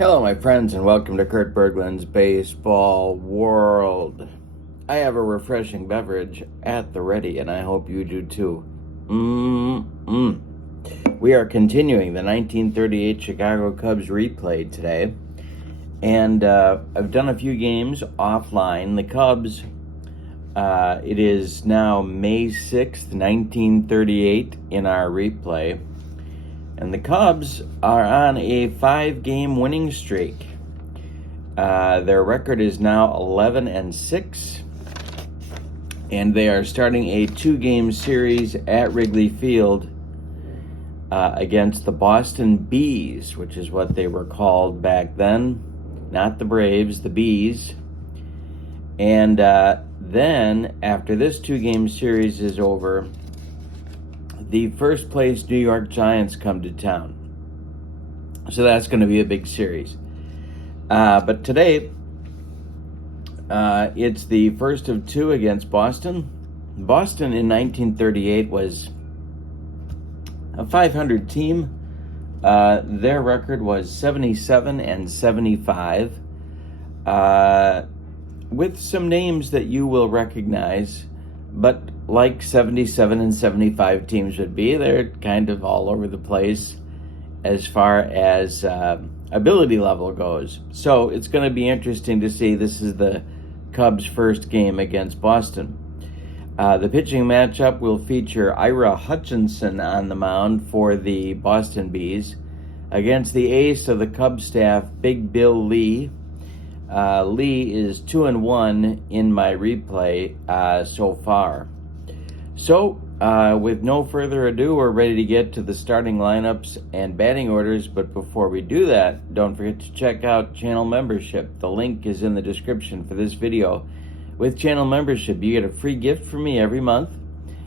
Hello, my friends, and welcome to Kurt Berglund's Baseball World. I have a refreshing beverage at the ready, and I hope you do too. We are continuing the 1938 Chicago Cubs replay today, and I've done a few games offline. The Cubs, it is now May 6th, 1938 in our replay. And the Cubs are on a 5-game winning streak. Their record is now 11-6, and they are starting a 2-game series at Wrigley Field against the Boston Bees, which is what they were called back then. Not the Braves, the Bees. And then, after this 2-game series is over, the first place New York Giants come to town. So that's going to be a big series. But today, it's the first of 2 against Boston. Boston in 1938 was a 500 team. Their record was 77-75, with some names that you will recognize, but like 77 and 75 teams would be, they're kind of all over the place as far as ability level goes. So it's going to be interesting to see. This is the Cubs' first game against Boston. The pitching matchup will feature Ira Hutchinson on the mound for the Boston Bees against the ace of the Cubs staff, Big Bill Lee. Lee is 2-1 in my replay so far. So, with no further ado, we're ready to get to the starting lineups and batting orders. But before we do that, don't forget to check out channel membership. The link is in the description for this video. With channel membership, you get a free gift from me every month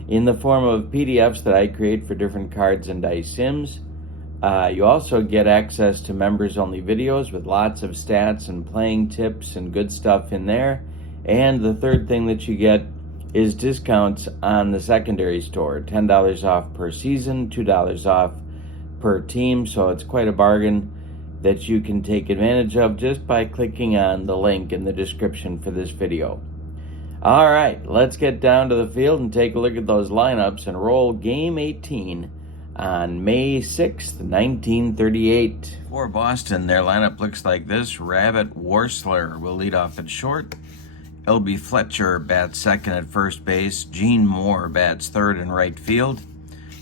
in the form of PDFs that I create for different cards and dice sims. You also get access to members-only videos with lots of stats and playing tips and good stuff in there. And the third thing that you get is discounts on the secondary store. $10 off per season, $2 off per team. So it's quite a bargain that you can take advantage of just by clicking on the link in the description for this video. All right, let's get down to the field and take a look at those lineups and roll Game 18 on May 6th, 1938. For Boston, their lineup looks like this. Rabbit Worsler will lead off at short. L.B. Fletcher bats second at first base. Gene Moore bats third in right field.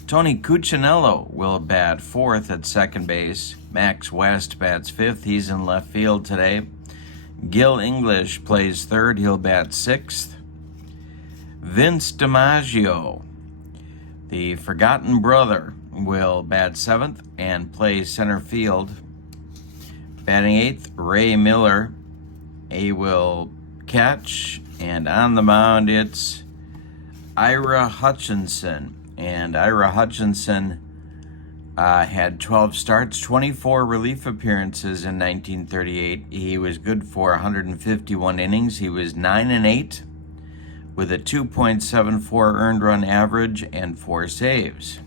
Tony Cuccinello will bat fourth at second base. Max West bats fifth. He's in left field today. Gil English plays third. He'll bat sixth. Vince DiMaggio, the forgotten brother, will bat seventh and play center field. Batting eighth, Ray Miller. He will catch, and on the mound it's Ira Hutchinson. And Ira Hutchinson had 12 starts, 24 relief appearances in 1938. He was good for 151 innings. He was 9-8 with a 2.74 earned run average and 4 saves.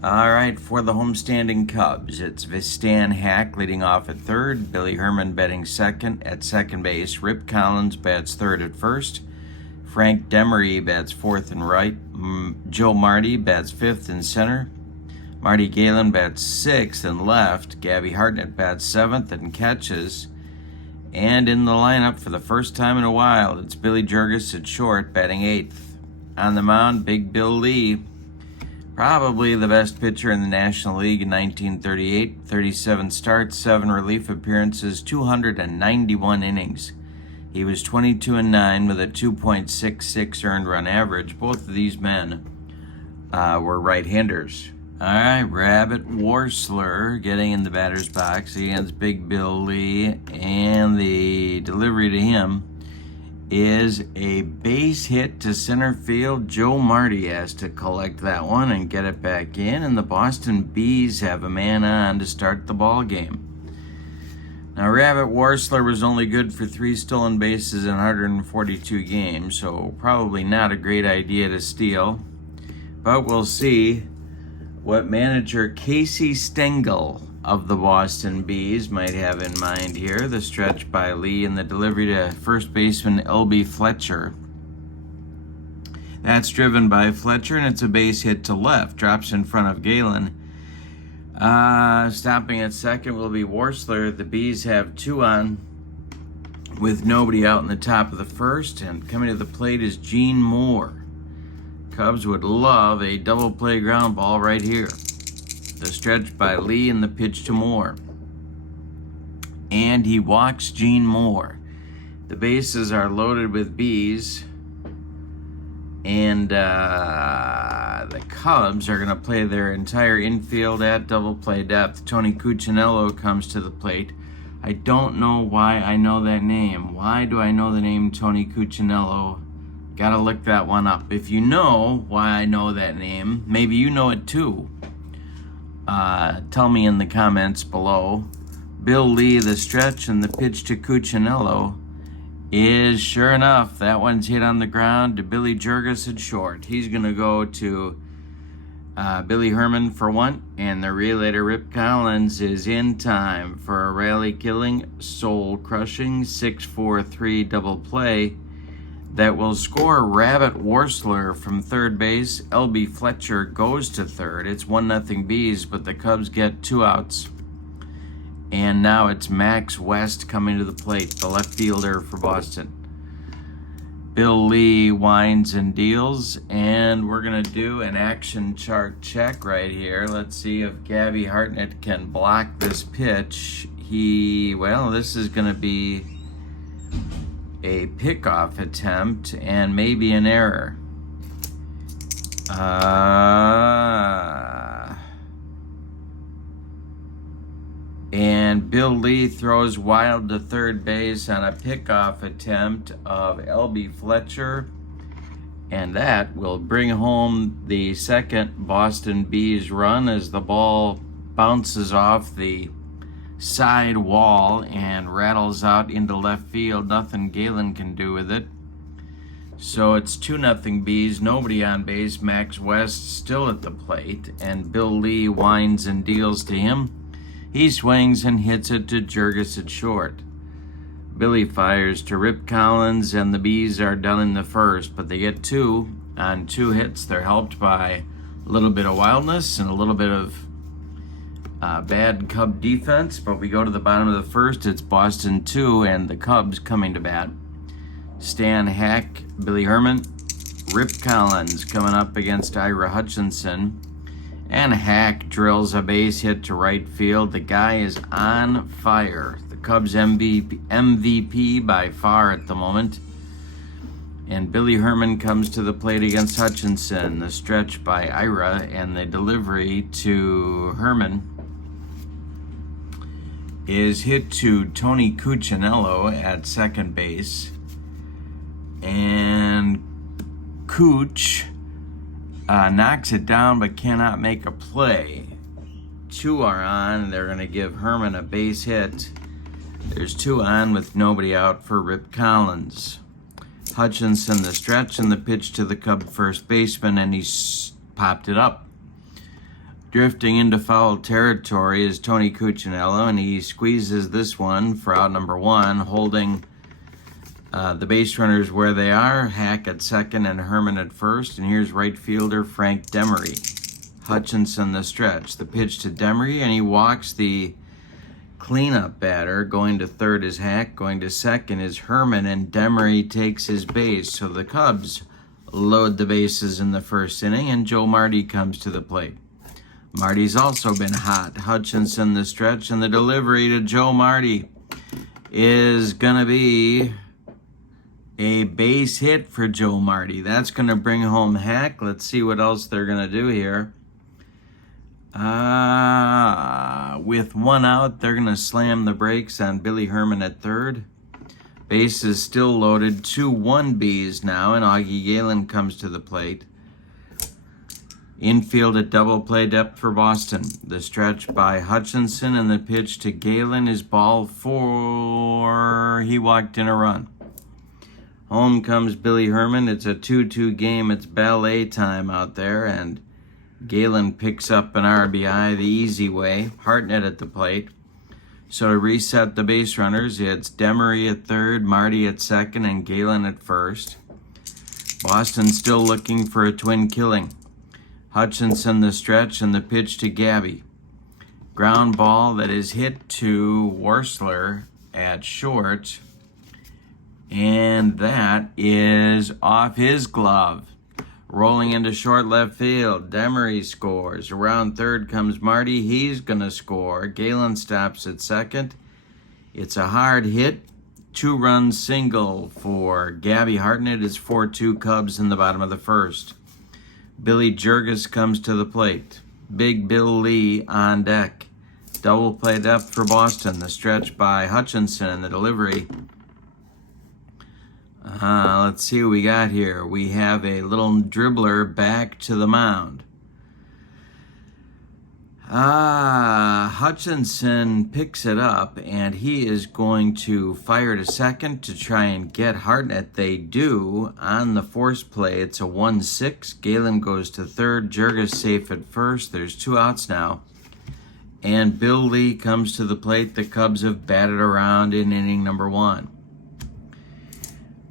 All right, for the homestanding Cubs, it's Vistan Hack leading off at third, Billy Herman batting second at second base, Rip Collins bats third at first, Frank Demery bats fourth and right, Joe Marty bats fifth in center, Marty Galen bats sixth and left, Gabby Hartnett bats seventh and catches, and in the lineup for the first time in a while, it's Billy Jurgis at short batting eighth. On the mound, Big Bill Lee, probably the best pitcher in the National League in 1938. 37 starts, 7 relief appearances, 291 innings. He was 22-9 with a 2.66 earned run average. Both of these men were right-handers. All right, Rabbit Worsler getting in the batter's box against Big Bill Lee, and the delivery to him is a base hit to center field. Joe Marty has to collect that one and get it back in, and the Boston Bees have a man on to start the ball game. Now, Rabbit Worsler was only good for 3 stolen bases in 142 games, so probably not a great idea to steal. But we'll see what manager Casey Stengel of the Boston Bees might have in mind here. The stretch by Lee and the delivery to first baseman L.B. Fletcher. That's driven by Fletcher, and it's a base hit to left. Drops in front of Galen. Stopping at second will be Worsler. The Bees have 2 on with nobody out in the top of the first, and coming to the plate is Gene Moore. Cubs would love a double play ground ball right here. The stretch by Lee and the pitch to Moore. And he walks Gene Moore. The bases are loaded with Bees. And the Cubs are going to play their entire infield at double play depth. Tony Cuccinello comes to the plate. I don't know why I know that name. Why do I know the name Tony Cuccinello? Gotta look that one up. If you know why I know that name, maybe you know it too. Tell me in the comments below. Bill Lee, the stretch, and the pitch to Cuccinello is, sure enough, that one's hit on the ground to Billy Jurgis at short. He's going to go to Billy Herman for one, and the relay to Rip Collins is in time for a rally-killing, soul-crushing 6-4-3 double play that will score Rabbit Worsler from third base. L.B. Fletcher goes to third. It's 1-0 Bees, but the Cubs get 2 outs. And now it's Max West coming to the plate, the left fielder for Boston. Bill Lee winds and deals, and we're going to do an action chart check right here. Let's see if Gabby Hartnett can block this pitch. This is going to be a pickoff attempt and maybe an error. And Bill Lee throws wild to third base on a pickoff attempt of L.B. Fletcher. And that will bring home the second Boston Bees run as the ball bounces off the side wall and rattles out into left field. Nothing Galen can do with it. So it's 2-0 Bees, nobody on base. Max West still at the plate, and Bill Lee winds and deals to him. He swings and hits it to Jurgis at short. Billy fires to Rip Collins, and the Bees are done in the first, but they get 2 on 2 hits. They're helped by a little bit of wildness and a little bit of bad Cub defense, but we go to the bottom of the first. It's Boston 2 and the Cubs coming to bat. Stan Hack, Billy Herman, Rip Collins coming up against Ira Hutchinson. And Hack drills a base hit to right field. The guy is on fire. The Cubs MVP by far at the moment. And Billy Herman comes to the plate against Hutchinson. The stretch by Ira and the delivery to Herman is hit to Tony Cuccinello at second base. And Cooch knocks it down but cannot make a play. 2 are on. They're going to give Herman a base hit. There's 2 on with nobody out for Rip Collins. Hutchinson the stretch and the pitch to the Cub first baseman, and he's popped it up. Drifting into foul territory is Tony Cuccinello, and he squeezes this one for out number 1, holding the base runners where they are. Hack at second and Herman at first. And here's right fielder Frank Demery. Hutchinson the stretch. The pitch to Demery, and he walks the cleanup batter. Going to third is Hack. Going to second is Herman, and Demery takes his base. So the Cubs load the bases in the first inning, and Joe Marty comes to the plate. Marty's also been hot. Hutchinson the stretch, and the delivery to Joe Marty is going to be a base hit for Joe Marty. That's going to bring home Hack. Let's see what else they're going to do here. With 1 out, they're going to slam the brakes on Billy Herman at third. Base is still loaded. 2-1 Bees now, and Augie Galen comes to the plate. Infield at double play depth for Boston. The stretch by Hutchinson, and the pitch to Galen is ball 4. He walked in a run. Home comes Billy Herman. It's a 2-2 game. It's ballet time out there, and Galen picks up an RBI the easy way. Hartnett at the plate. So to reset the base runners, it's Demery at third, Marty at second, and Galen at first. Boston still looking for a twin killing. Hutchinson the stretch and the pitch to Gabby. Ground ball that is hit to Worsler at short, and that is off his glove. Rolling into short left field, Demery scores. Around third comes Marty. He's going to score. Galen stops at second. It's a hard hit. 2-run single for Gabby Hartnett. It's 4-2 Cubs in the bottom of the first. Billy Jurgis comes to the plate. Big Bill Lee on deck. Double play depth for Boston. The stretch by Hutchinson and the delivery. Let's see what we got here. We have a little dribbler back to the mound. Hutchinson picks it up, and he is going to fire to second to try and get Hartnett. They do on the force play. It's a 1-6. Galen goes to third. Jurgis safe at first. There's 2 outs now. And Bill Lee comes to the plate. The Cubs have batted around in inning number 1.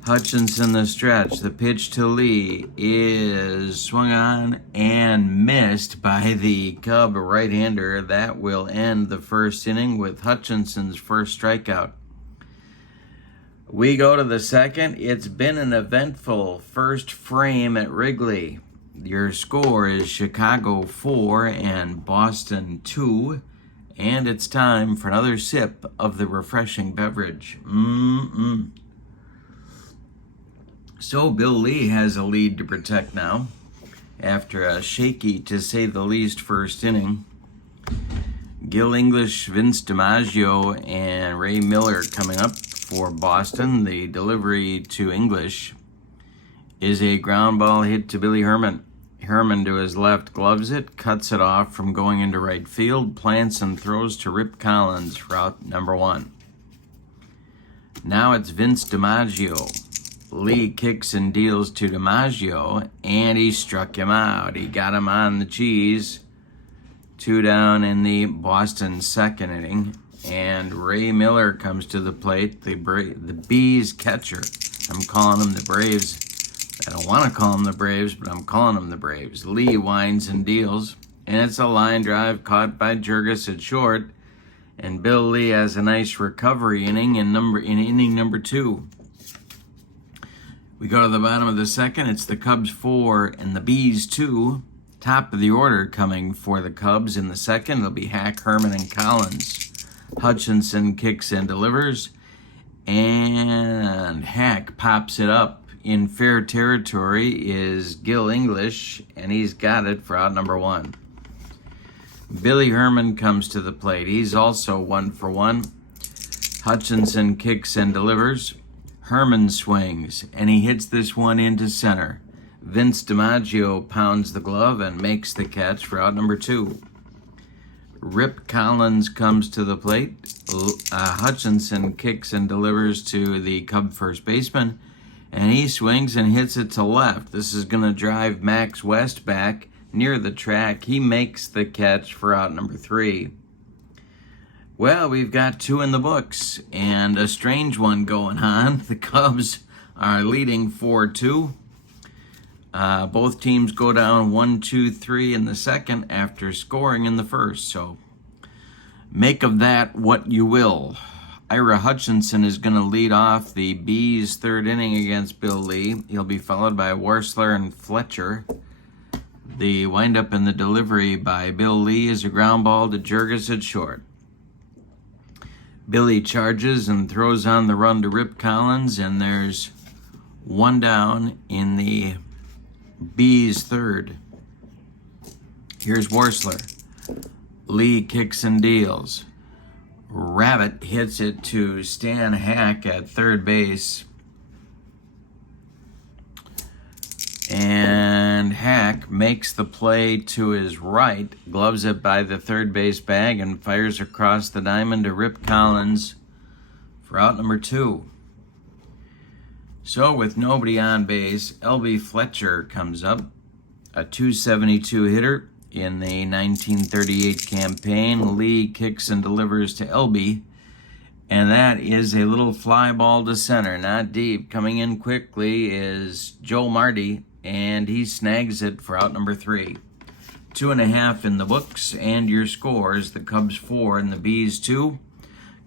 Hutchinson the stretch. The pitch to Lee is swung on and missed by the Cub right-hander. That will end the first inning with Hutchinson's first strikeout. We go to the second. It's been an eventful first frame at Wrigley. Your score is Chicago 4 and Boston 2. And it's time for another sip of the refreshing beverage. So Bill Lee has a lead to protect now after a shaky, to say the least, first inning. Gil English, Vince DiMaggio, and Ray Miller coming up for Boston. The delivery to English is a ground ball hit to Billy Herman. Herman to his left gloves it, cuts it off from going into right field, plants and throws to Rip Collins, route number 1. Now it's Vince DiMaggio. Lee kicks and deals to DiMaggio, and he struck him out. He got him on the cheese. 2 down in the Boston second inning, and Ray Miller comes to the plate, the Bees catcher. I'm calling them the Braves. I don't want to call them the Braves, but I'm calling them the Braves. Lee winds and deals, and it's a line drive caught by Jurgis at short, and Bill Lee has a nice recovery inning in inning number 2. We go to the bottom of the second. It's the Cubs 4 and the Bees 2. Top of the order coming for the Cubs in the second. It'll be Hack, Herman, and Collins. Hutchinson kicks and delivers. And Hack pops it up. In fair territory is Gil English, and he's got it for out number 1. Billy Herman comes to the plate. He's also 1 for 1. Hutchinson kicks and delivers. Herman swings, and he hits this one into center. Vince DiMaggio pounds the glove and makes the catch for out number 2. Rip Collins comes to the plate. Hutchinson kicks and delivers to the Cub first baseman, and he swings and hits it to left. This is going to drive Max West back near the track. He makes the catch for out number 3. Well, we've got 2 in the books, and a strange one going on. The Cubs are leading 4-2. Both teams go down 1-2-3 in the second after scoring in the first. So make of that what you will. Ira Hutchinson is going to lead off the Bees' third inning against Bill Lee. He'll be followed by Worsler and Fletcher. The windup and the delivery by Bill Lee is a ground ball to Jurgis at short. Billy charges and throws on the run to Rip Collins, and there's 1 down in the Bees' third. Here's Worsler. Lee kicks and deals. Rabbit hits it to Stan Hack at third base. And Hack makes the play to his right, gloves it by the third base bag, and fires across the diamond to Rip Collins for out number 2. So with nobody on base, L.B. Fletcher comes up, a .272 hitter. in the 1938 campaign. Lee kicks and delivers to Elby, and that is a little fly ball to center, not deep. Coming in quickly is Joe Marty, and he snags it for out number 3. 2.5 in the books, and your scores: the Cubs 4 and the Bees 2.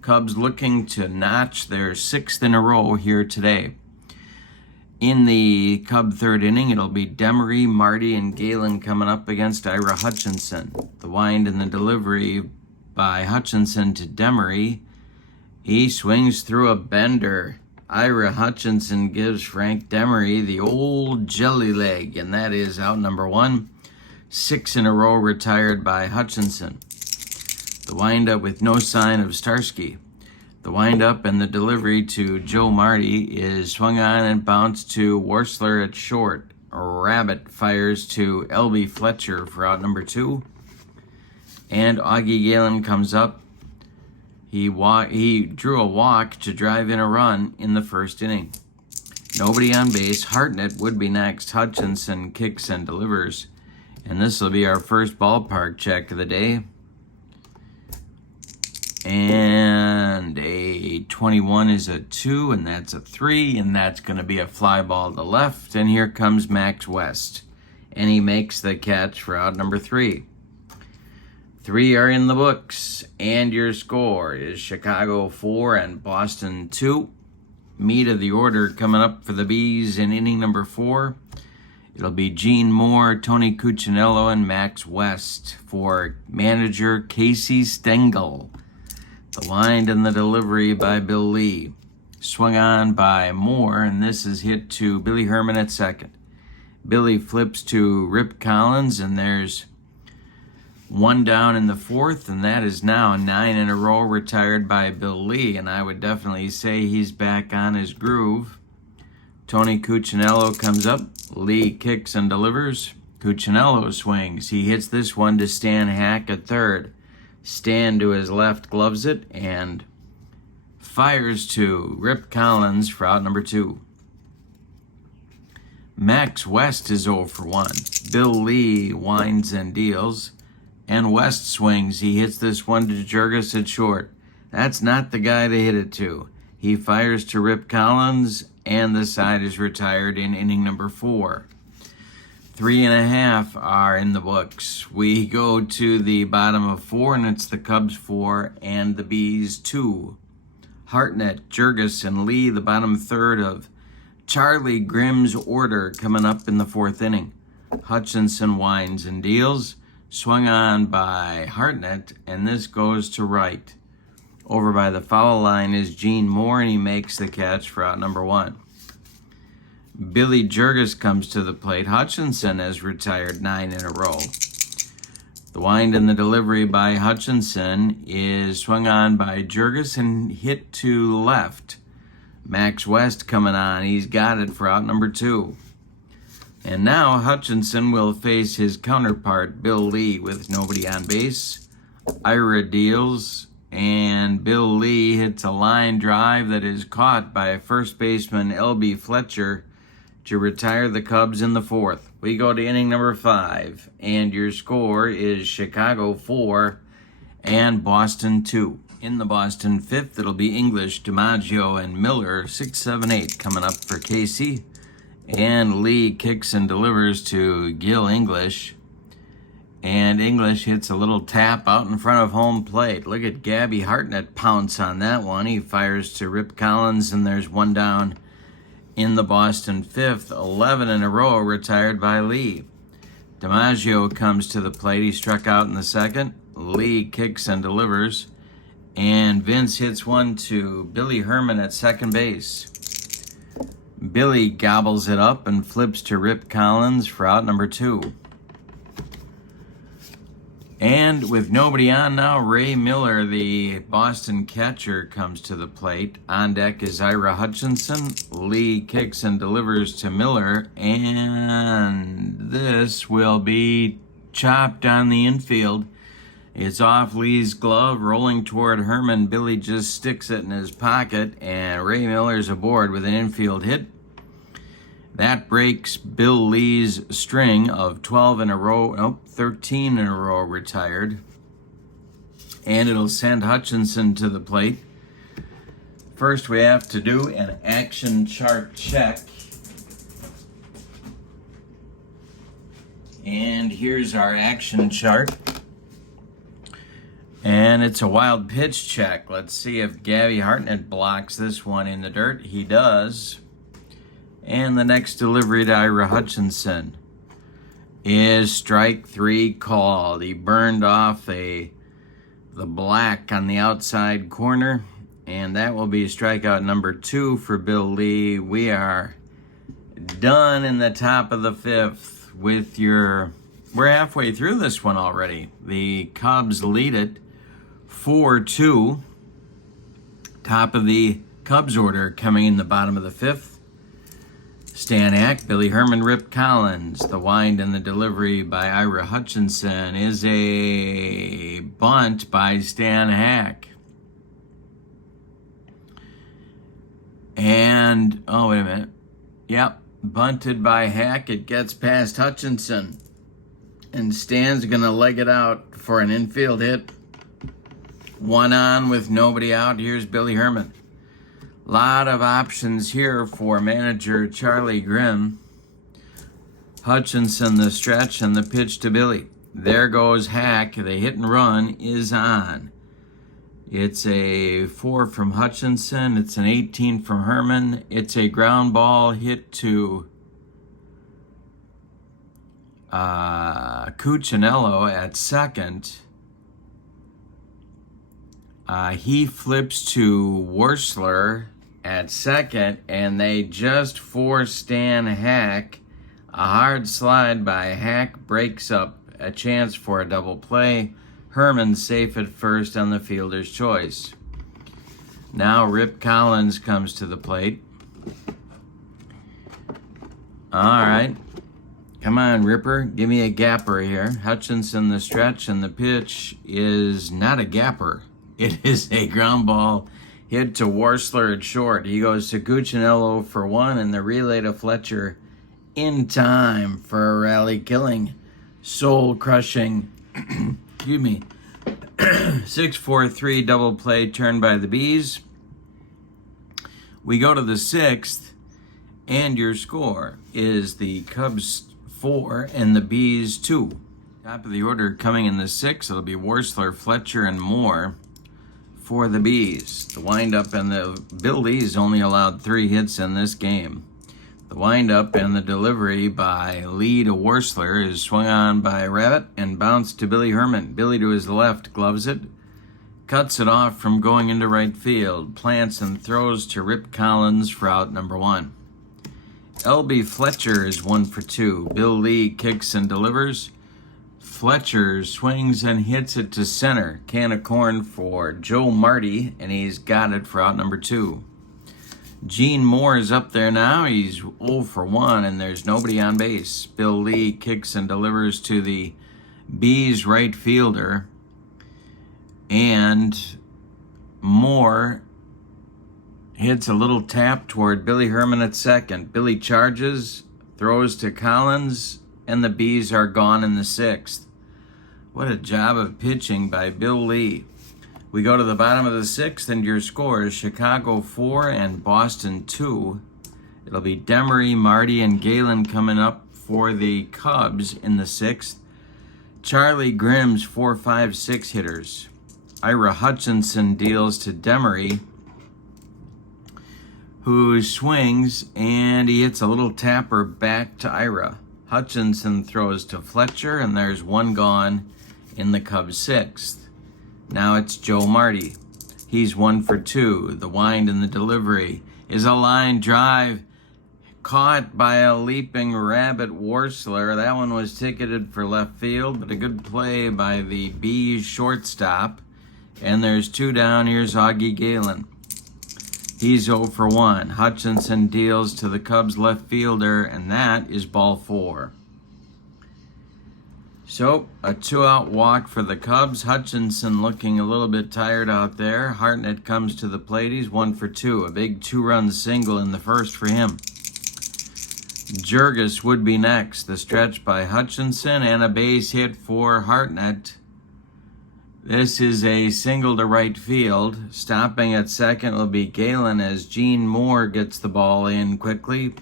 Cubs looking to notch their 6th in a row here today. In the Cub 3rd inning, it'll be Demery, Marty, and Galen coming up against Ira Hutchinson. The wind and the delivery by Hutchinson to Demery. He swings through a bender. Ira Hutchinson gives Frank Demery the old jelly leg, and that is out number 1. 6 in a row retired by Hutchinson. The windup with no sign of Starsky. The windup and the delivery to Joe Marty is swung on and bounced to Worsler at short. Rabbit fires to Elby Fletcher for out number 2. And Augie Galen comes up. He drew a walk to drive in a run in the 1st inning. Nobody on base. Hartnett would be next. Hutchinson kicks and delivers. And this will be our first ballpark check of the day. And a 21 is a 2, and that's a 3, and that's going to be a fly ball to left. And here comes Max West, and he makes the catch for out number 3. 3 are in the books, and your score is Chicago 4 and Boston 2. Meat of the order coming up for the Bees in inning number 4. It'll be Gene Moore, Tony Cuccinello, and Max West for manager Casey Stengel. The wind and the delivery by Bill Lee. Swung on by Moore, and this is hit to Billy Herman at second. Billy flips to Rip Collins, and there's 1 down in the 4th, and that is now 9 in a row retired by Bill Lee, and I would definitely say he's back on his groove. Tony Cuccinello comes up. Lee kicks and delivers. Cuccinello swings. He hits this one to Stan Hack at third. Stan to his left gloves it and fires to Rip Collins for out number 2. Max West is 0 for 1. Bill Lee winds and deals, and West swings. He hits this one to Jurgis at short. That's not the guy to hit it to. He fires to Rip Collins, and the side is retired in inning number 4. 3.5 are in the books. We go to the bottom of 4, and it's the Cubs 4 and the Bees 2. Hartnett, Jurgis, and Lee, the bottom third of Charlie Grimm's order coming up in the 4th inning. Hutchinson winds and deals. Swung on by Hartnett, and this goes to right. Over by the foul line is Gene Moore, and he makes the catch for out number 1. Billy Jurgis comes to the plate. Hutchinson has retired 9 in a row. The wind and the delivery by Hutchinson is swung on by Jurgis and hit to left. Max West coming on. He's got it for out number 2. And now Hutchinson will face his counterpart, Bill Lee, with nobody on base. Ira deals, and Bill Lee hits a line drive that is caught by first baseman Elby Fletcher to retire the Cubs in the 4th. We go to inning number 5, and your score is Chicago 4 and Boston 2. In the Boston 5th, it'll be English, DiMaggio, and Miller, 6, 7, 8 coming up for Casey. And Lee kicks and delivers to Gil English. And English hits a little tap out in front of home plate. Look at Gabby Hartnett pounce on that one. He fires to Rip Collins, and there's 1 down in the Boston 5th. 11 in a row retired by Lee. DiMaggio comes to the plate. He struck out in the 2nd. Lee kicks and delivers. And Vince hits one to Billy Herman at second base. Billy gobbles it up and flips to Rip Collins for out number 2. And with nobody on now, Ray Miller, the Boston catcher, comes to the plate. On deck is Ira Hutchinson. Lee kicks and delivers to Miller, and this will be chopped on the infield. It's off Lee's glove, rolling toward Herman. Billy just sticks it in his pocket, and Ray Miller's aboard with an infield hit. That breaks Bill Lee's string of 12 in a row, 13 in a row retired. And it'll send Hutchinson to the plate. First, we have to do an action chart check. And here's our action chart. And it's a wild pitch check. Let's see if Gabby Hartnett blocks this one in the dirt. He does. And the next delivery to Ira Hutchinson is strike 3 called. He burned off the black on the outside corner. And that will be strikeout number 2 for Bill Lee. We are done in the top of the 5th. We're halfway through this one already. The Cubs lead it 4-2. Top of the Cubs order coming in the bottom of the 5th. Stan Hack, Billy Herman, Rip Collins. The wind and the delivery by Ira Hutchinson is a bunt by Stan Hack. And, wait a minute. Yep. Bunted by Hack, it gets past Hutchinson. And Stan's going to leg it out for an infield hit. 1 on with nobody out. Here's Billy Herman. Lot of options here for manager Charlie Grimm. Hutchinson, the stretch, and the pitch to Billy. There goes Hack. The hit and run is on. It's a 4 from Hutchinson. It's an 18 from Herman. It's a ground ball hit to Cuccinello at second. He flips to Wursler at second, and they just force Stan Hack. A hard slide by Hack breaks up a chance for a double play. Herman safe at first on the fielder's choice. Now Rip Collins comes to the plate. All right. Come on, Ripper. Give me a gapper here. Hutchinson, the stretch, and the pitch is not a gapper. It is a ground ball hit to Wursler at short. He goes to Cuccinello for 1, and the relay to Fletcher in time for a rally killing, soul-crushing 6-4-3 double play turned by the Bees. We go to the 6th, and your score is the Cubs 4 and the Bees 2. Top of the order coming in the 6th, it'll be Wursler, Fletcher, and Moore for the Bees. The windup and the Bill Lee's only allowed 3 hits in this game. The windup and the delivery by Lee to Wursler is swung on by Rabbit and bounced to Billy Herman. Billy to his left gloves it, cuts it off from going into right field, plants and throws to Rip Collins for out number 1. L.B. Fletcher is 1 for 2. Bill Lee kicks and delivers. Fletcher swings and hits it to center. Can of corn for Joe Marty, and he's got it for out number 2. Gene Moore is up there now. He's 0 for 1, and there's nobody on base. Bill Lee kicks and delivers to the Bees right fielder. And Moore hits a little tap toward Billy Herman at second. Billy charges, throws to Collins, and the Bees are gone in the 6th. What a job of pitching by Bill Lee. We go to the bottom of the 6th, and your score is Chicago 4 and Boston 2. It'll be Demery, Marty, and Galen coming up for the Cubs in the 6th. Charlie Grimm's 4-5-6 hitters. Ira Hutchinson deals to Demery, who swings, and he hits a little tapper back to Ira. Hutchinson throws to Fletcher, and there's 1 gone in the Cubs' 6th. Now it's Joe Marty. He's 1 for 2. The wind and the delivery is a line drive caught by a leaping Rabbit Wursler. That one was ticketed for left field, but a good play by the Bees shortstop. And there's 2 down. Here's Augie Galen. He's 0 for 1. Hutchinson deals to the Cubs left fielder, and that is ball 4. So, a 2-out walk for the Cubs. Hutchinson looking a little bit tired out there. Hartnett comes to the plate. He's 1 for 2. A big 2-run single in the first for him. Jurgis would be next. The stretch by Hutchinson and a base hit for Hartnett. This is a single to right field. Stopping at second will be Galen as Gene Moore gets the ball in quickly.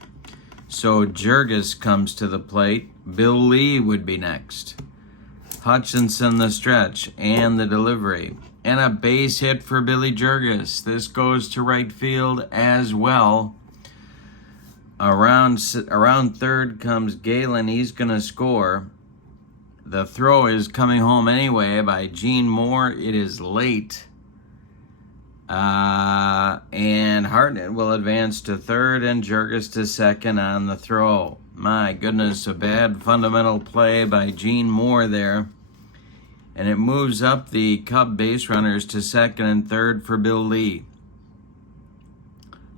So Jurgis comes to the plate. Bill Lee would be next. Hutchinson the stretch and the delivery. And a base hit for Billy Jurgis. This goes to right field as well. Around third comes Galen. He's going to score. The throw is coming home anyway by Gene Moore. It is late. And Hartnett will advance to third and Jurgis to second on the throw. My goodness, a bad fundamental play by Gene Moore there. And it moves up the Cub base runners to second and third for Bill Lee.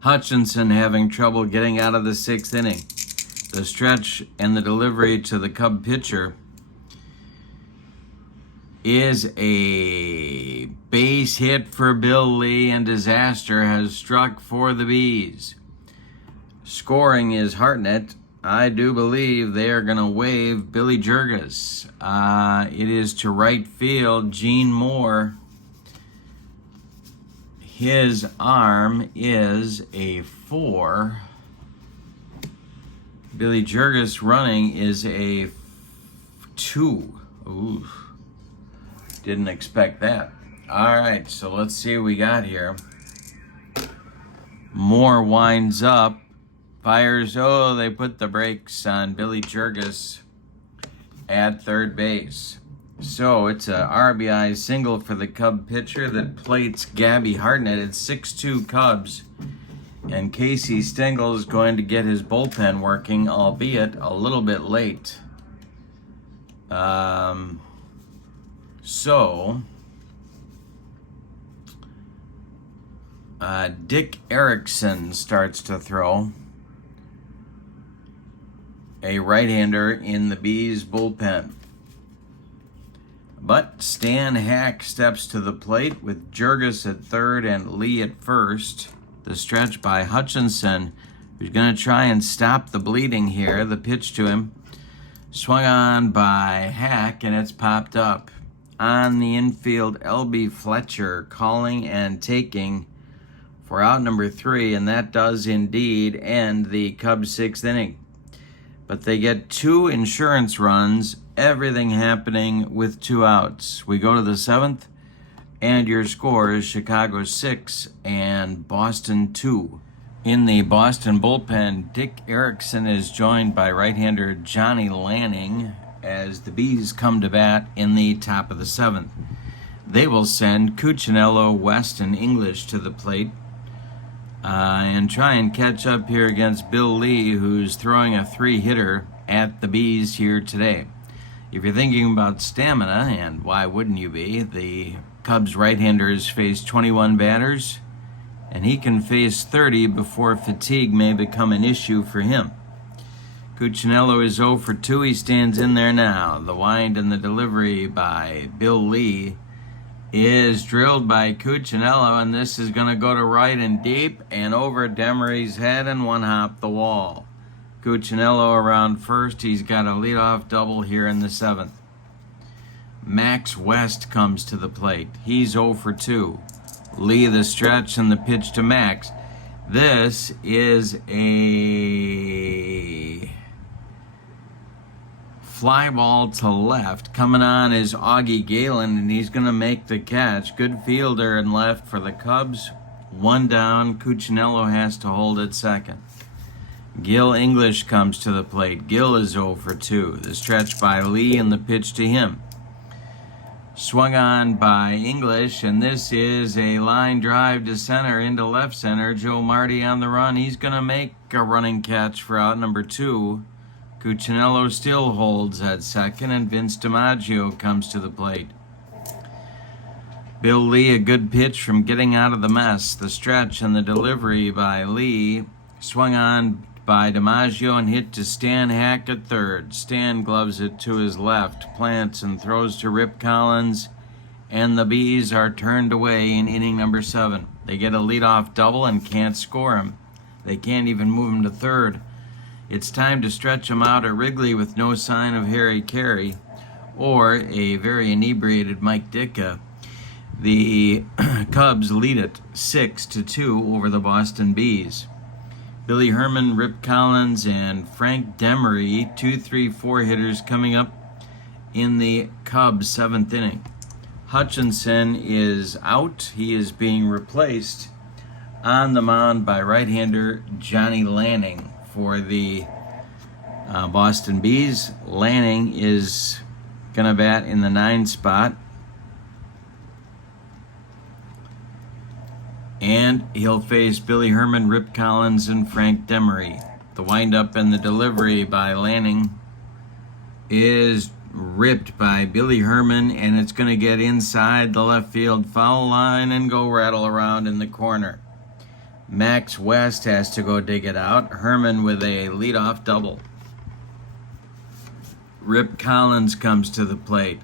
Hutchinson having trouble getting out of the sixth inning. The stretch and the delivery to the Cub pitcher is a base hit for Bill Lee, and disaster has struck for the Bees. Scoring is Hartnett. I do believe they are going to waive Billy Jurgis. It is to right field, Gene Moore. His arm is a 4. Billy Jurgis running is a 2. Ooh, didn't expect that. All right, so let's see what we got here. Moore winds up, fires. Oh, they put the brakes on Billy Jurgis at third base. So it's a RBI single for the Cub pitcher that plates Gabby Hartnett. It's 6-2 Cubs. And Casey Stengel is going to get his bullpen working, albeit a little bit late. Dick Erickson starts to throw. A right-hander in the Bees bullpen. But Stan Hack steps to the plate with Jurgis at third and Lee at first. The stretch by Hutchinson, who's going to try and stop the bleeding here. The pitch to him. Swung on by Hack, and it's popped up. On the infield, L.B. Fletcher calling and taking for out number 3, and that does indeed end the Cubs' 6th inning. But they get 2 insurance runs, everything happening with 2 outs. We go to the 7th, and your score is Chicago 6 and Boston 2. In the Boston bullpen, Dick Erickson is joined by right-hander Johnny Lanning as the Bees come to bat in the top of the 7th. They will send Cuccinello, West, and English to the plate and try and catch up here against Bill Lee, who's throwing a 3-hitter at the Bees here today. If you're thinking about stamina, and why wouldn't you be, the Cubs right-handers face 21 batters, and he can face 30 before fatigue may become an issue for him. Cuccinello is 0 for 2. He stands in there now. The wind and the delivery by Bill Lee is drilled by Cuccinello, and this is going to go to right and deep and over Demery's head and one hop the wall. Cuccinello around first. He's got a leadoff double here in the 7th. Max West comes to the plate. He's 0 for 2. Lee the stretch and the pitch to Max. This is a fly ball to left. Coming on is Augie Galen, and he's going to make the catch. Good fielder in left for the Cubs. 1 down. Cuccinello has to hold at second. Gil English comes to the plate. Gil is 0 for 2. The stretch by Lee and the pitch to him. Swung on by English, and this is a line drive to center into left center. Joe Marty on the run. He's going to make a running catch for out number 2. Cuccinello still holds at second, and Vince DiMaggio comes to the plate. Bill Lee, a good pitch from getting out of the mess. The stretch and the delivery by Lee. Swung on by DiMaggio and hit to Stan Hack at third. Stan gloves it to his left, plants and throws to Rip Collins, and the Bees are turned away in inning number 7. They get a leadoff double and can't score him. They can't even move him to third. It's time to stretch them out at Wrigley with no sign of Harry Carey or a very inebriated Mike Ditka. The Cubs lead it 6-2 over the Boston Bees. Billy Herman, Rip Collins, and Frank Demery, 2-3-4 hitters coming up in the Cubs' 7th inning. Hutchinson is out. He is being replaced on the mound by right-hander Johnny Lanning for the Boston Bees. Lanning is going to bat in the 9 spot. And he'll face Billy Herman, Rip Collins, and Frank Demery. The windup and the delivery by Lanning is ripped by Billy Herman, and it's going to get inside the left field foul line and go rattle around in the corner. Max West has to go dig it out. Herman with a leadoff double. Rip Collins comes to the plate.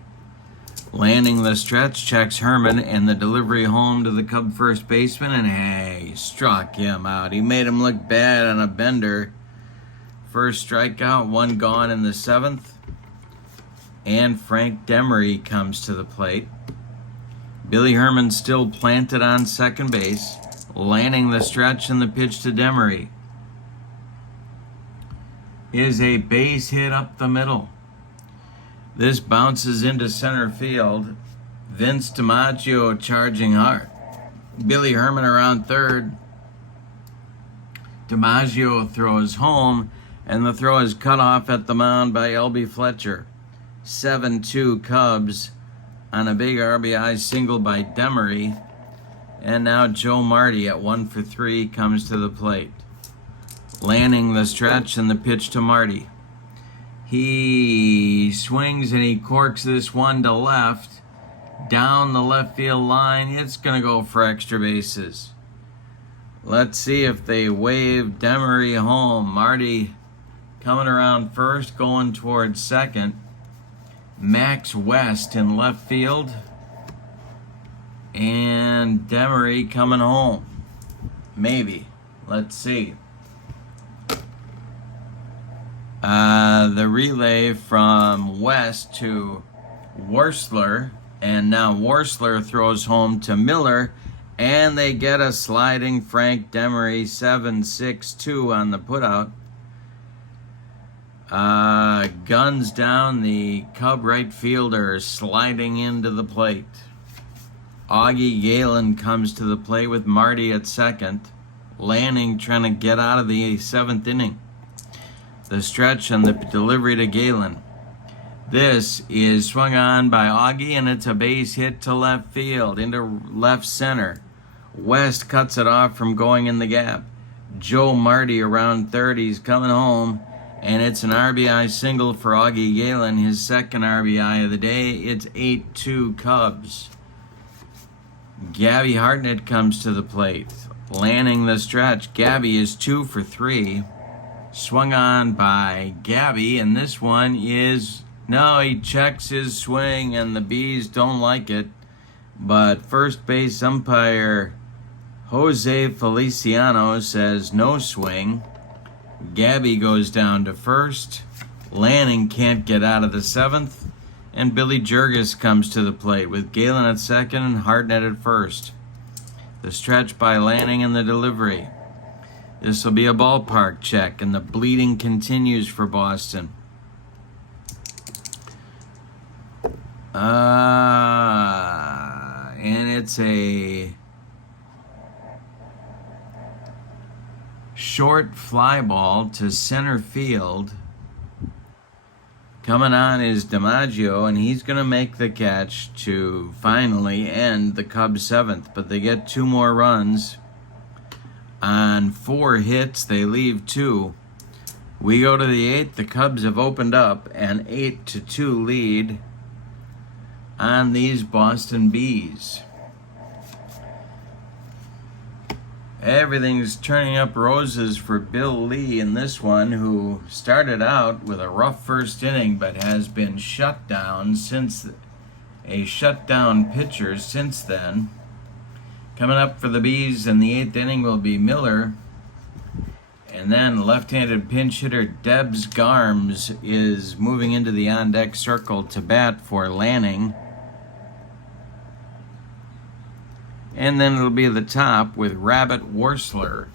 Landing the stretch, checks Herman, and the delivery home to the Cub first baseman, and hey, struck him out. He made him look bad on a bender. First strikeout, 1 gone in the 7th. And Frank Demery comes to the plate. Billy Herman still planted on second base, landing the stretch and the pitch to Demery. Is a base hit up the middle. This bounces into center field. Vince DiMaggio charging hard. Billy Herman around third. DiMaggio throws home, and the throw is cut off at the mound by L.B. Fletcher. 7-2 Cubs on a big RBI single by Demery. And now Joe Marty at 1 for 3 comes to the plate. Landing the stretch and the pitch to Marty. He swings and he corks this one to left. Down the left field line. It's going to go for extra bases. Let's see if they wave Demery home. Marty coming around first, going towards second. Max West in left field. And Demery coming home. Maybe. Let's see. The relay from West to Worsler, and now Worsler throws home to Miller, and they get a sliding Frank Demery 7-6-2 on the putout. Guns down, the Cub right fielder sliding into the plate. Augie Galen comes to the plate with Marty at second. Lanning trying to get out of the 7th inning. The stretch and the delivery to Galen. This is swung on by Augie, and it's a base hit to left field, into left center. West cuts it off from going in the gap. Joe Marty around third. He's coming home, and it's an RBI single for Augie Galen, his second RBI of the day. It's 8-2 Cubs. Gabby Hartnett comes to the plate. Landing the stretch. Gabby is 2 for 3. Swung on by Gabby, and this one is, no, he checks his swing, and the Bees don't like it. But first base umpire Jose Feliciano says no swing. Gabby goes down to first. Lanning can't get out of the 7th. And Billy Jurgis comes to the plate with Galen at second and Hartnett at first. The stretch by Lanning and the delivery. This will be a ballpark check, and the bleeding continues for Boston. And it's a short fly ball to center field. Coming on is DiMaggio, and he's going to make the catch to finally end the Cubs' 7th. But they get 2 more runs. On 4 hits, they leave 2. We go to the 8th. The Cubs have opened up an 8-2 lead on these Boston Bees. Everything's turning up roses for Bill Lee in this one, who started out with a rough first inning but has been shut down since a shutdown pitcher since then. Coming up for the Bees in the 8th inning will be Miller. And then left-handed pinch hitter Debs Garms is moving into the on-deck circle to bat for Lanning. And then it'll be the top with Rabbit Worsler.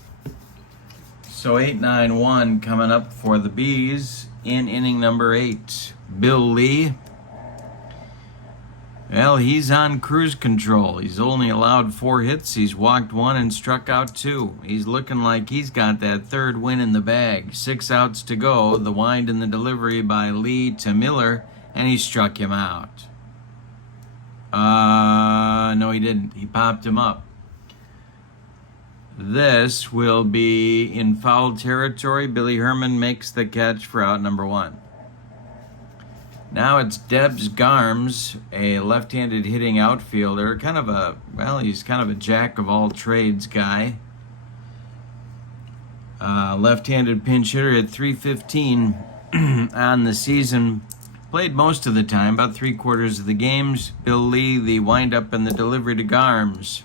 So 8-9-1 coming up for the Bees in inning number 8. Bill Lee. Well, he's on cruise control. He's only allowed 4 hits. He's walked 1 and struck out 2. He's looking like he's got that third win in the bag. 6 outs to go. The wind and the delivery by Lee to Miller, and he struck him out. No, he didn't. He popped him up. This will be in foul territory. Billy Herman makes the catch for out number 1. Now it's Debs Garms, a left-handed hitting outfielder. He's kind of a jack-of-all-trades guy. Left-handed pinch hitter at .315 on the season. Played most of the time, about 3/4 of the games. Bill Lee, the windup and the delivery to Garms,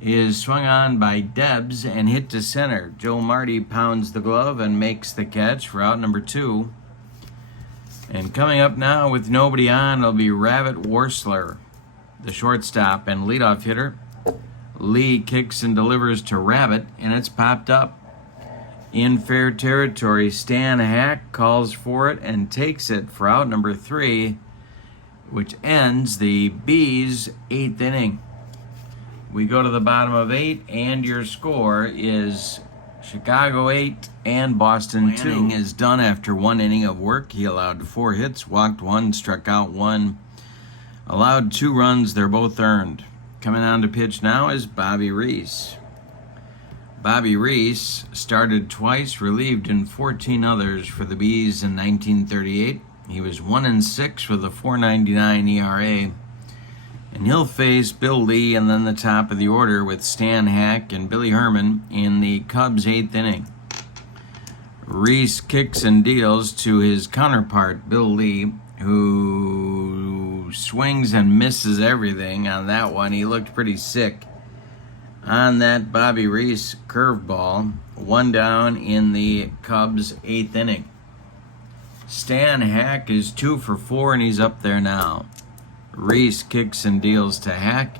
is swung on by Debs and hit to center. Joe Marty pounds the glove and makes the catch for out number 2. And coming up now with nobody on, it'll be Rabbit Worsler, the shortstop and leadoff hitter. Lee kicks and delivers to Rabbit, and it's popped up. In fair territory, Stan Hack calls for it and takes it for out number 3, which ends the Bees' 8th inning. We go to the bottom of 8, and your score is Chicago 8 and Boston 2. Lanning is done after 1 inning of work. He allowed 4 hits, walked 1, struck out 1, allowed 2 runs. They're both earned. Coming on to pitch now is Bobby Reese. Bobby Reese started twice, relieved in 14 others for the Bees in 1938. He was 1-6 with a .499 ERA. And he'll face Bill Lee and then the top of the order with Stan Hack and Billy Herman in the Cubs' 8th inning. Reese kicks and deals to his counterpart, Bill Lee, who swings and misses everything on that one. He looked pretty sick on that Bobby Reese curveball. 1 down in the Cubs' 8th inning. Stan Hack is 2 for 4, and he's up there now. Reese kicks and deals to Hack,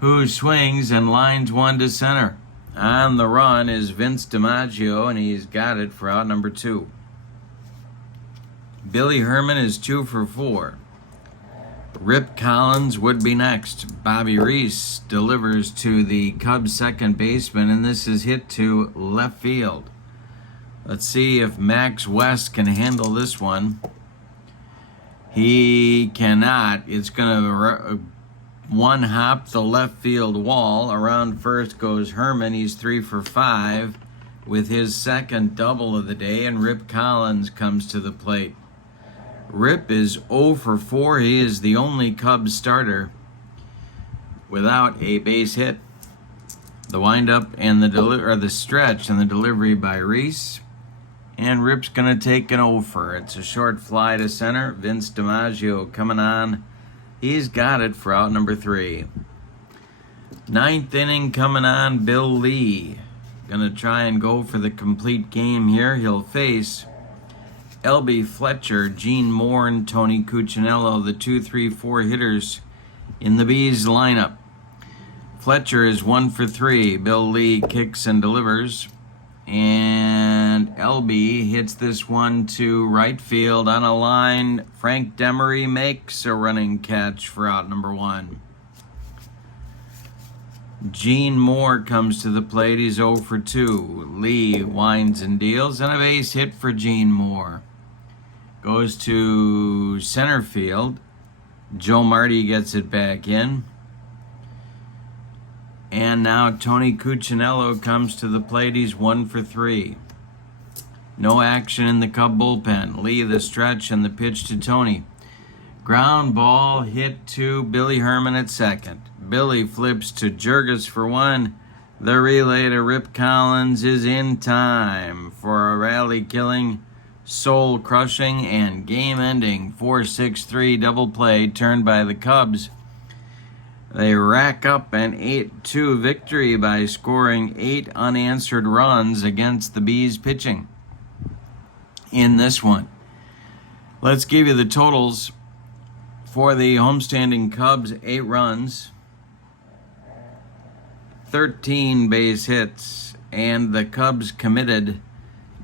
who swings and lines 1 to center. On the run is Vince DiMaggio, and he's got it for out number 2. Billy Herman is 2 for 4. Rip Collins would be next. Bobby Reese delivers to the Cubs' second baseman, and this is hit to left field. Let's see if Max West can handle this one. He cannot. It's going to one-hop the left field wall. Around first goes Herman. He's 3 for 5 with his second double of the day, and Rip Collins comes to the plate. Rip is 0 for 4. He is the only Cubs starter without a base hit. The windup and the stretch and the delivery by Reese. And Rip's going to take an over. It's a short fly to center. Vince DiMaggio coming on. He's got it for out number 3. 9th inning coming on. Bill Lee going to try and go for the complete game here. He'll face L.B. Fletcher, Gene Moore, and Tony Cuccinello, the 2-3-4 hitters in the Bees lineup. Fletcher is 1 for 3. Bill Lee kicks and delivers. And LB hits this one to right field on a line. Frank Demery makes a running catch for out number 1. Gene Moore comes to the plate. He's 0 for 2. Lee winds and deals, and a base hit for Gene Moore. Goes to center field. Joe Marty gets it back in. And now Tony Cuccinello comes to the plate. He's 1 for 3. No action in the Cub bullpen. Lee the stretch and the pitch to Tony. Ground ball hit to Billy Herman at second. Billy flips to Jurgis for 1. The relay to Rip Collins is in time for a rally-killing, soul-crushing, and game-ending 4-6-3 double play turned by the Cubs. They rack up an 8-2 victory by scoring 8 unanswered runs against the Bees pitching in this one. Let's give you the totals for the homestanding Cubs. 8 runs, 13 base hits, and the Cubs committed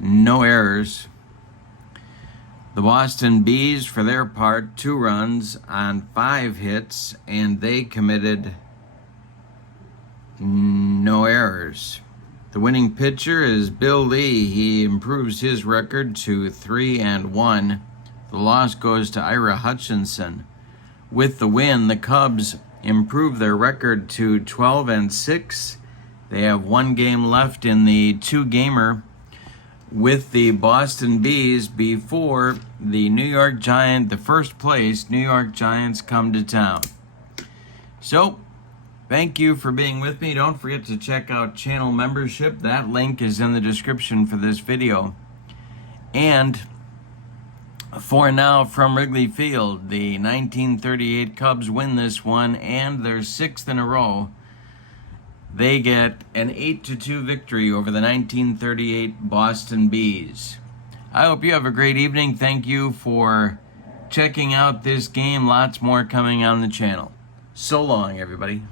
no errors. The Boston Bees, for their part, 2 runs on 5 hits, and they committed no errors. The winning pitcher is Bill Lee. He improves his record to 3-1. The loss goes to Ira Hutchinson. With the win, the Cubs improve their record to 12-6. They have 1 game left in the 2-gamer with the Boston Bees before the first place New York Giants come to town. So, thank you for being with me. Don't forget to check out channel membership. That link is in the description for this video. And for now, from Wrigley Field, the 1938 Cubs win this one, and their 6th in a row. They get an 8-2 victory over the 1938 Boston Bees. I hope you have a great evening. Thank you for checking out this game. Lots more coming on the channel. So long, everybody.